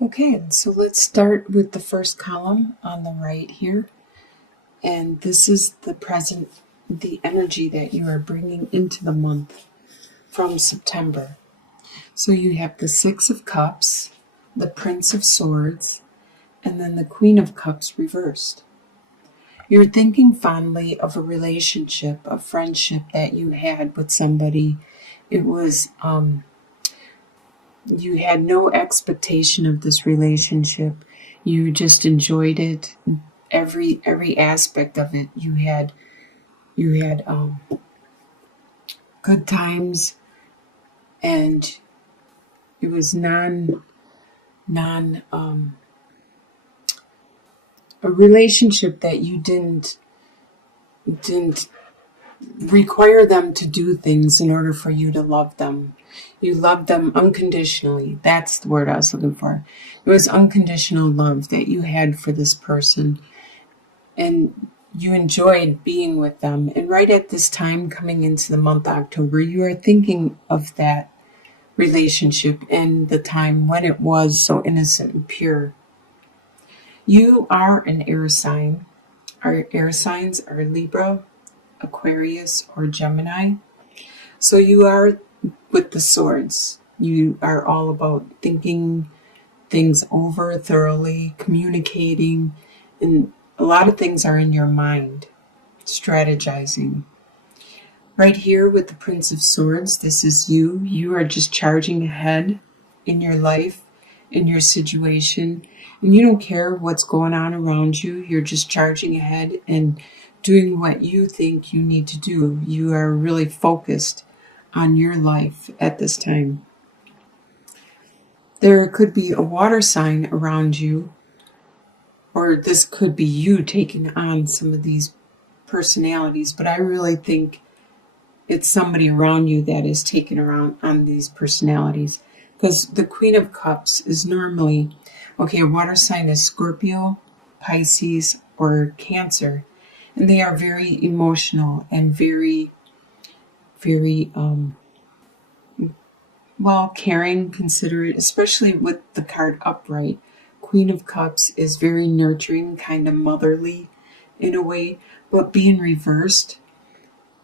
Okay, so let's start with the first column on the right here. And this is the energy that you are bringing into the month from September. So you have the Six of Cups, the Prince of Swords, and then the Queen of Cups reversed. You're thinking fondly of a relationship, a friendship that you had with somebody. It was, you had no expectation of this relationship. You just enjoyed it. Every aspect of it. You had good times, and it was non a relationship that you didn't require them to do things in order for you to love them. You loved them unconditionally. That's the word I was looking for. It was unconditional love that you had for this person, and you enjoyed being with them. And right at this time, coming into the month October, you are thinking of that relationship and the time when it was so innocent and pure. You are an air sign. Our air signs are Libra, Aquarius, or Gemini. So you are with the swords. You are all about thinking things over thoroughly, communicating, and a lot of things are in your mind, strategizing. Right here with the Prince of Swords, this is you. You are just charging ahead in your life, in your situation, and you don't care what's going on around you. You're just charging ahead and doing what you think you need to do. You are really focused on your life at this time. There could be a water sign around you, or this could be you taking on some of these personalities, but I really think it's somebody around you that is taking around on these personalities, because the Queen of Cups is normally, okay, a water sign is Scorpio, Pisces, or Cancer, and they are very emotional and very caring, considerate, especially with the card upright. Queen of Cups is very nurturing, kind of motherly in a way, but being reversed,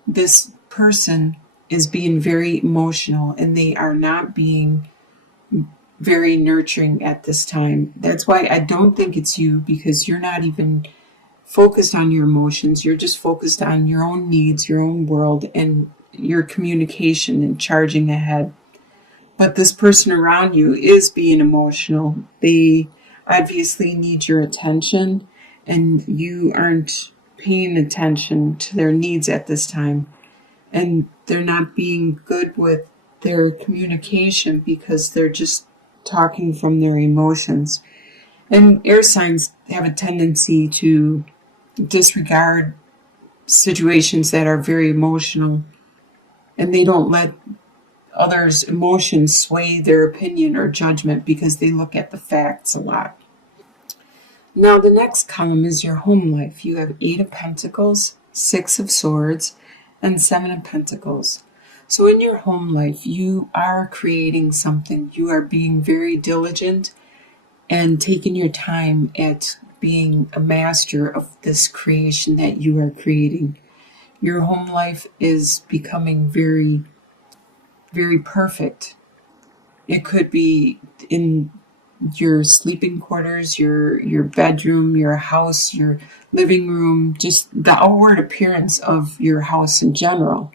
this person is being very emotional and they are not being very nurturing at this time. That's why I don't think it's you, because you're not even focused on your emotions. You're just focused on your own needs, your own world, and your communication and charging ahead. But this person around you is being emotional. They obviously need your attention, and you aren't paying attention to their needs at this time. And they're not being good with their communication because they're just talking from their emotions. And air signs have a tendency to disregard situations that are very emotional, and they don't let others' emotions sway their opinion or judgment because they look at the facts a lot. Now, the next column is your home life. You have 8 of Pentacles, 6 of Swords, and 7 of Pentacles. So in your home life, you are creating something. You are being very diligent and taking your time at being a master of this creation that you are creating. Your home life is becoming very, very perfect. It could be in your sleeping quarters, your bedroom, your house, your living room, just the outward appearance of your house in general.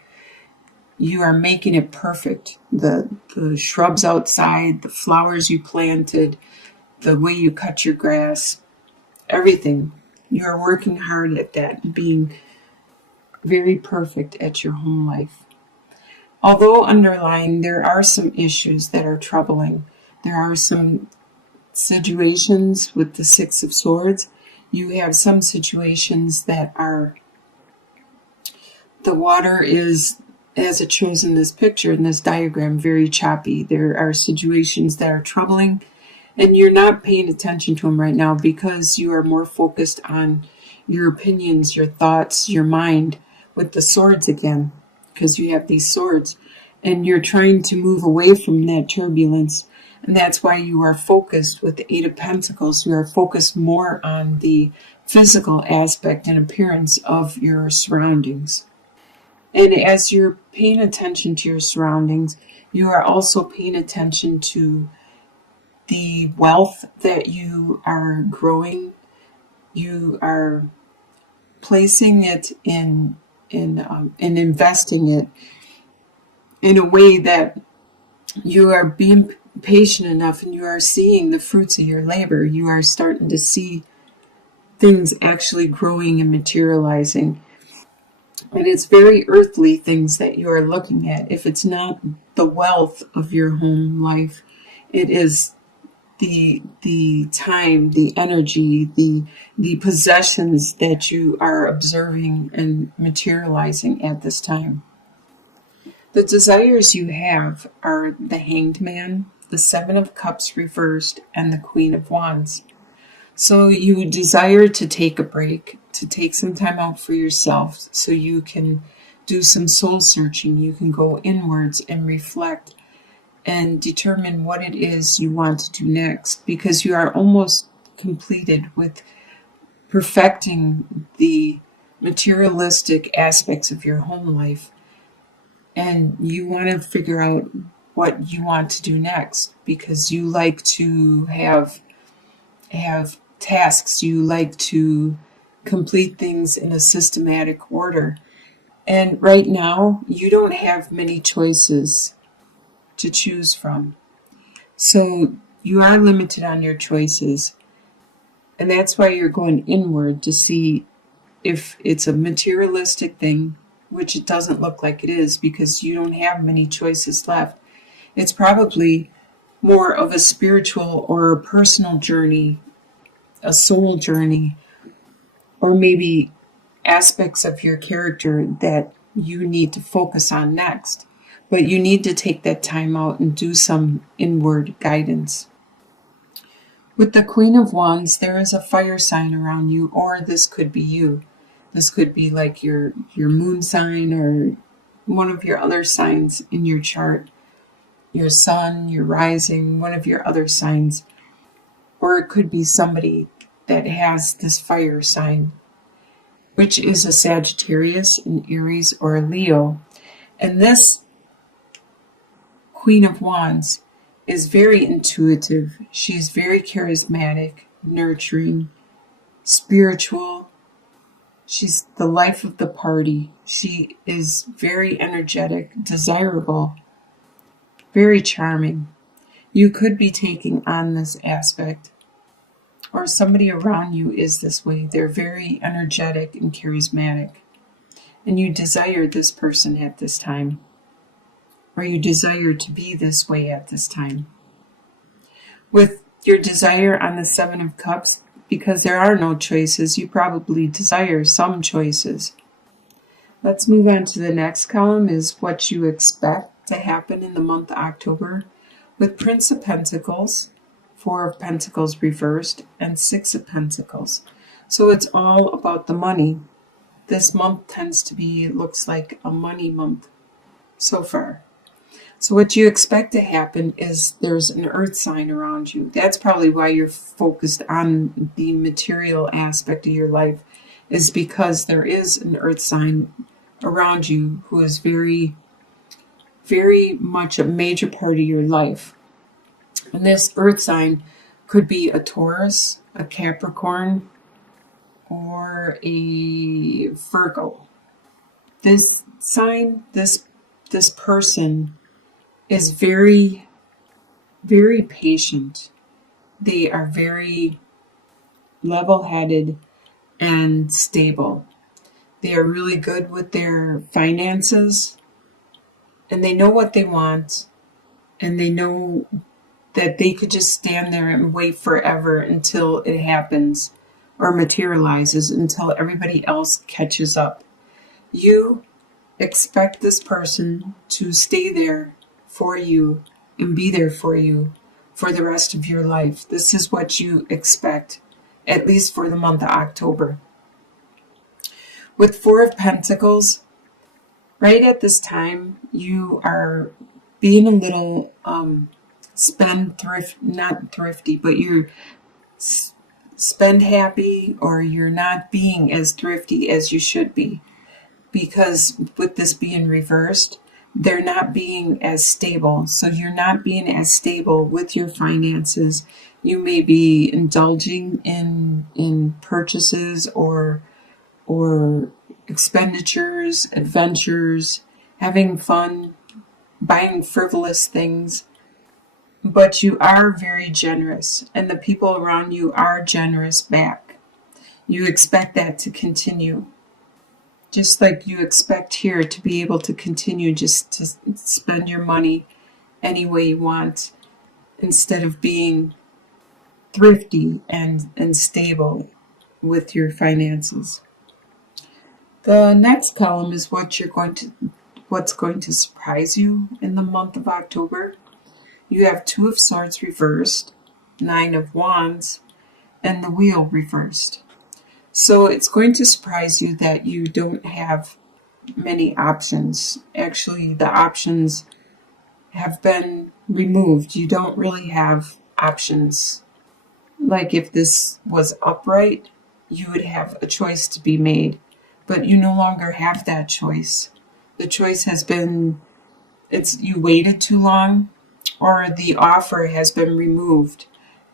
You are making it perfect. The shrubs outside, the flowers you planted, the way you cut your grass, everything. You're working hard at that, being very perfect at your home life. Although underlying, there are some issues that are troubling. There are some situations with the 6 of Swords. You have some situations that are, the water is, as it shows in this picture, in this diagram, very choppy. There are situations that are troubling, and you're not paying attention to them right now because you are more focused on your opinions, your thoughts, your mind with the swords again, because you have these swords, and you're trying to move away from that turbulence. And that's why you are focused with the Eight of Pentacles. You are focused more on the physical aspect and appearance of your surroundings. And as you're paying attention to your surroundings, you are also paying attention to the wealth that you are growing. You are placing it in and investing it in a way that you are being patient enough, and you are seeing the fruits of your labor. You are starting to see things actually growing and materializing. And it's very earthly things that you are looking at. If it's not the wealth of your home life, it is the time, the energy, the possessions that you are observing and materializing at this time. The desires you have are the Hanged Man, the Seven of Cups reversed, and the Queen of Wands. So you desire to take a break, to take some time out for yourself so you can do some soul searching. You can go inwards and reflect and determine what it is you want to do next, because you are almost completed with perfecting the materialistic aspects of your home life. And you want to figure out what you want to do next, because you like to have tasks. You like to complete things in a systematic order. And right now, you don't have many choices to choose from. So you are limited on your choices. And that's why you're going inward to see if it's a materialistic thing, which it doesn't look like it is, because you don't have many choices left. It's probably more of a spiritual or a personal journey, a soul journey, or maybe aspects of your character that you need to focus on next. But you need to take that time out and do some inward guidance. With the Queen of Wands, there is a fire sign around you, or this could be you. This could be like your moon sign or one of your other signs in your chart, your sun, your rising, one of your other signs. Or it could be somebody that has this fire sign, which is a Sagittarius, an Aries, or a Leo. And this Queen of Wands is very intuitive. She's very charismatic, nurturing, spiritual. She's the life of the party. She is very energetic, desirable, very charming. You could be taking on this aspect, or somebody around you is this way. They're very energetic and charismatic, and you desire this person at this time, or you desire to be this way at this time. With your desire on the Seven of Cups, because there are no choices, you probably desire some choices. Let's move on to the next column, is what you expect to happen in the month of October. With Prince of Pentacles, Four of Pentacles reversed, and Six of Pentacles. So it's all about the money. This month tends to be, looks like a money month so far. So what you expect to happen is there's an earth sign around you. That's probably why you're focused on the material aspect of your life, is because there is an earth sign around you who is very, very much a major part of your life. And this earth sign could be a Taurus, a Capricorn, or a Virgo. This sign, this person is very, very patient. They are very level-headed and stable. They are really good with their finances, and they know what they want, and they know that they could just stand there and wait forever until it happens or materializes, until everybody else catches up. You expect this person to stay there for you and be there for you for the rest of your life. This is what you expect, at least for the month of October. With Four of Pentacles, right at this time, you are being a little not thrifty, but you're spend happy, or you're not being as thrifty as you should be. Because with this being reversed, they're not being as stable. So you're not being as stable with your finances. You may be indulging in purchases or expenditures, adventures, having fun, buying frivolous things. But you are very generous, and the people around you are generous back. You expect that to continue. Just like you expect here to be able to continue just to spend your money any way you want, instead of being thrifty and stable with your finances. The next column is what's going to surprise you in the month of October. You have Two of Swords reversed, Nine of Wands, and the Wheel reversed. So it's going to surprise you that you don't have many options. Actually, the options have been removed. You don't really have options. Like if this was upright, you would have a choice to be made, but you no longer have that choice. The choice has been, you waited too long, or the offer has been removed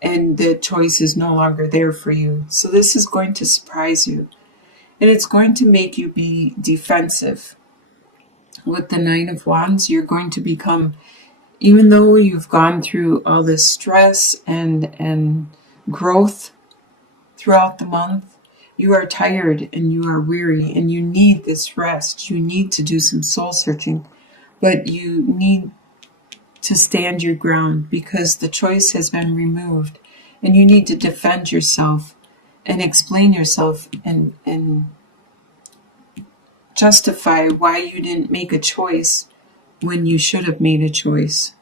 and the choice is no longer there for you. So this is going to surprise you, and it's going to make you be defensive. With the Nine of Wands, you're going to become, even though you've gone through all this stress and growth throughout the month, you are tired and you are weary and you need this rest. You need to do some soul searching, but you need to stand your ground because the choice has been removed, and you need to defend yourself and explain yourself and justify why you didn't make a choice when you should have made a choice.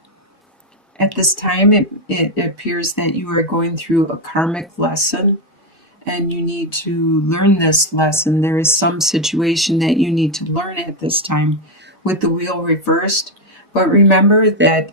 At this time, it appears that you are going through a karmic lesson, and you need to learn this lesson. There is some situation that you need to learn at this time with the Wheel reversed. But remember that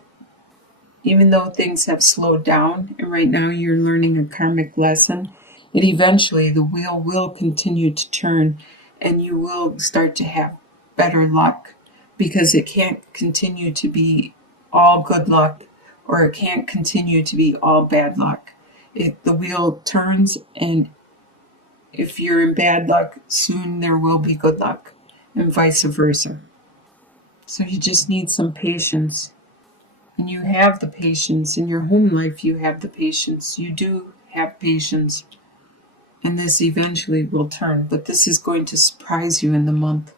even though things have slowed down and right now you're learning a karmic lesson, it eventually, the wheel will continue to turn and you will start to have better luck, because it can't continue to be all good luck, or it can't continue to be all bad luck. The wheel turns, and if you're in bad luck, soon there will be good luck, and vice versa. So you just need some patience. And you have the patience. In your home life, you have the patience. You do have patience. And this eventually will turn. But this is going to surprise you in the month.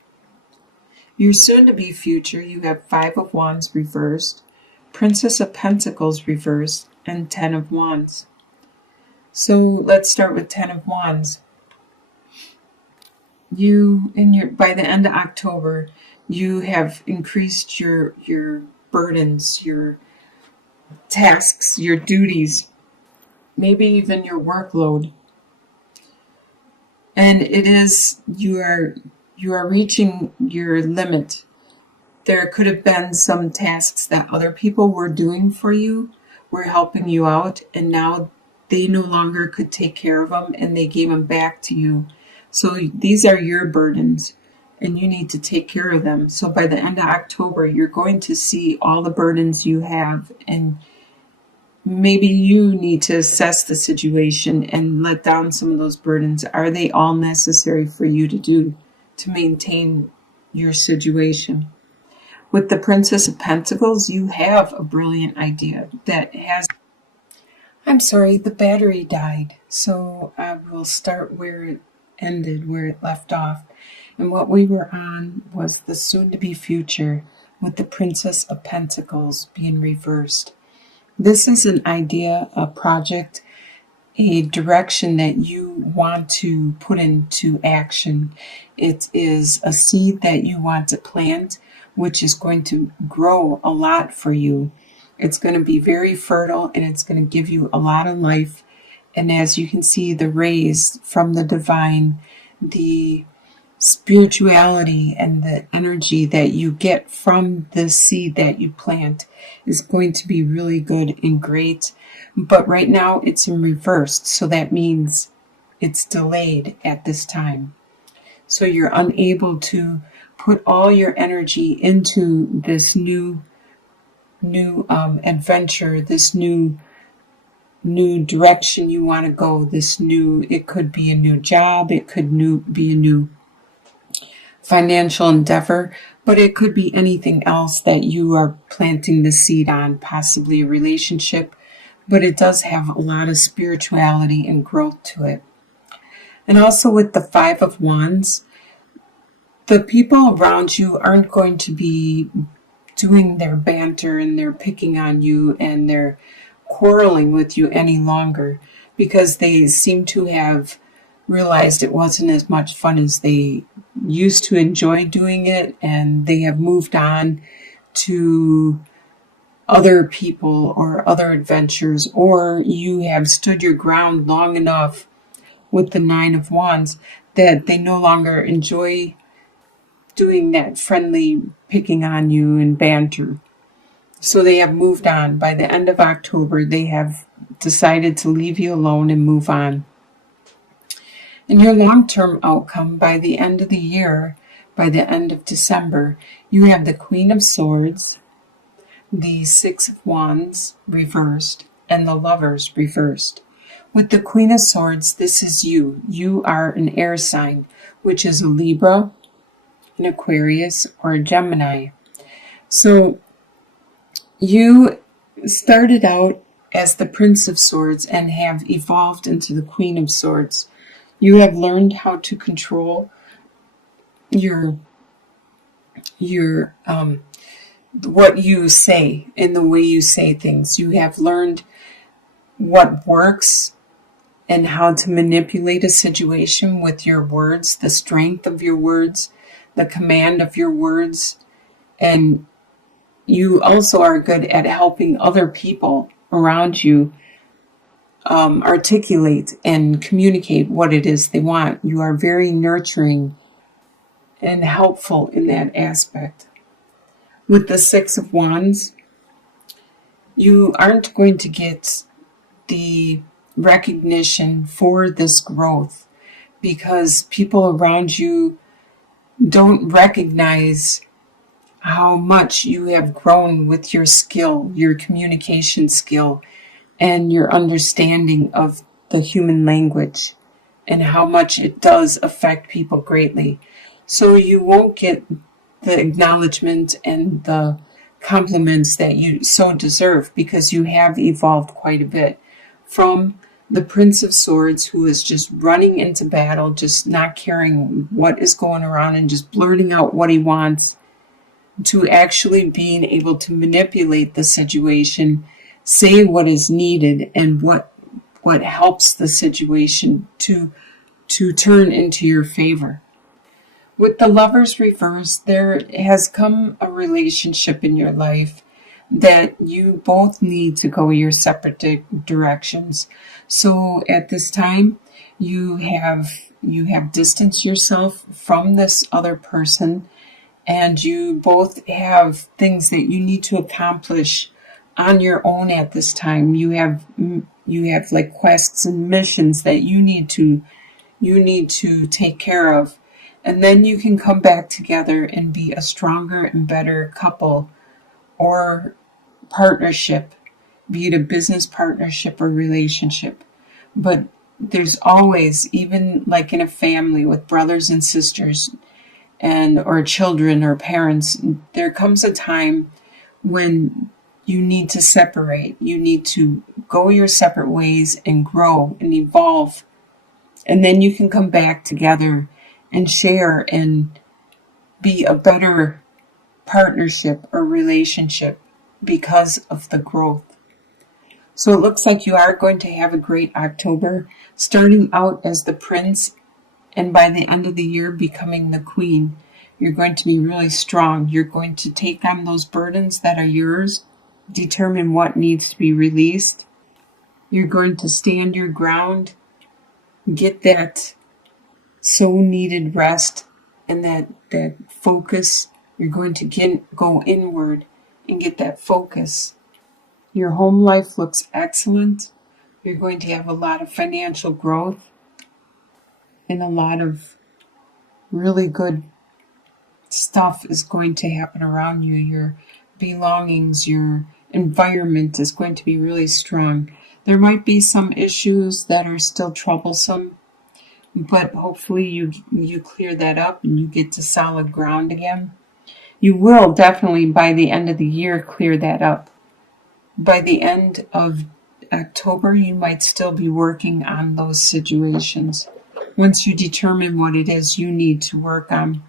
Your soon-to-be future, you have Five of Wands reversed, Princess of Pentacles reversed, and Ten of Wands. So let's start with Ten of Wands. By the end of October, you have increased your burdens, your tasks, your duties, maybe even your workload. And you are reaching your limit. There could have been some tasks that other people were doing for you, were helping you out, and now they no longer could take care of them and they gave them back to you. So these are your burdens and you need to take care of them. So by the end of October, you're going to see all the burdens you have, and maybe you need to assess the situation and let down some of those burdens. Are they all necessary for you to do to maintain your situation? With the Princess of Pentacles, you have a brilliant idea that has... I'm sorry, the battery died. So I will start where it ended, where it left off. And what we were on was the soon-to-be future with the Princess of Pentacles being reversed. This is an idea, a project, a direction that you want to put into action. It is a seed that you want to plant, which is going to grow a lot for you. It's going to be very fertile and it's going to give you a lot of life. And as you can see, the rays from the divine, the spirituality and the energy that you get from the seed that you plant is going to be really good and great. But right now it's in reverse, so that means it's delayed at this time. So you're unable to put all your energy into this new adventure, this new direction you want to go. It could be a new job, it could be a new financial endeavor, but it could be anything else that you are planting the seed on, possibly a relationship, but it does have a lot of spirituality and growth to it. And also with the Five of Wands, the people around you aren't going to be doing their banter and they're picking on you and they're quarreling with you any longer, because they seem to have realized it wasn't as much fun as they used to enjoy doing it, and they have moved on to other people or other adventures, or you have stood your ground long enough with the Nine of Wands that they no longer enjoy doing that friendly picking on you and banter. So they have moved on. By the end of October, they have decided to leave you alone and move on. And your long-term outcome by the end of the year, by the end of December, you have the Queen of Swords, the Six of Wands reversed, and the Lovers reversed. With the Queen of Swords, this is you. You are an air sign, which is a Libra, an Aquarius, or a Gemini. So you started out as the Prince of Swords and have evolved into the Queen of Swords. You have learned how to control your what you say and the way you say things. You have learned what works and how to manipulate a situation with your words, the strength of your words, the command of your words, and you also are good at helping other people around you articulate and communicate what it is they want. You are very nurturing and helpful in that aspect. With the Six of Wands, you aren't going to get the recognition for this growth because people around you don't recognize how much you have grown with your skill, your communication skill, and your understanding of the human language and how much it does affect people greatly. So you won't get the acknowledgement and the compliments that you so deserve because you have evolved quite a bit from the Prince of Swords, who is just running into battle, just not caring what is going around and just blurting out what he wants, to actually being able to manipulate the situation, say what is needed and what helps the situation to turn into your favor. With the Lovers reverse, there has come a relationship in your life that you both need to go your separate directions. So at this time, you have distanced yourself from this other person, and you both have things that you need to accomplish on your own at this time. You have like quests and missions that you need to take care of. And then you can come back together and be a stronger and better couple or partnership, be it a business partnership or relationship. But there's always, even like in a family with brothers and sisters or children or parents, there comes a time when you need to separate. You need to go your separate ways and grow and evolve. And then you can come back together and share and be a better partnership or relationship because of the growth. So it looks like you are going to have a great October, starting out as the Prince, and by the end of the year becoming the Queen. You're going to be really strong. You're going to take on those burdens that are yours, determine what needs to be released. You're going to stand your ground, get that so needed rest and that focus. You're going to go inward and get that focus. Your home life looks excellent. You're going to have a lot of financial growth and a lot of really good stuff is going to happen around you. Your belongings, your environment is going to be really strong. There might be some issues that are still troublesome, but hopefully you clear that up and you get to solid ground again. You will definitely by the end of the year clear that up. By the end of October, you might still be working on those situations. Once you determine what it is you need to work on.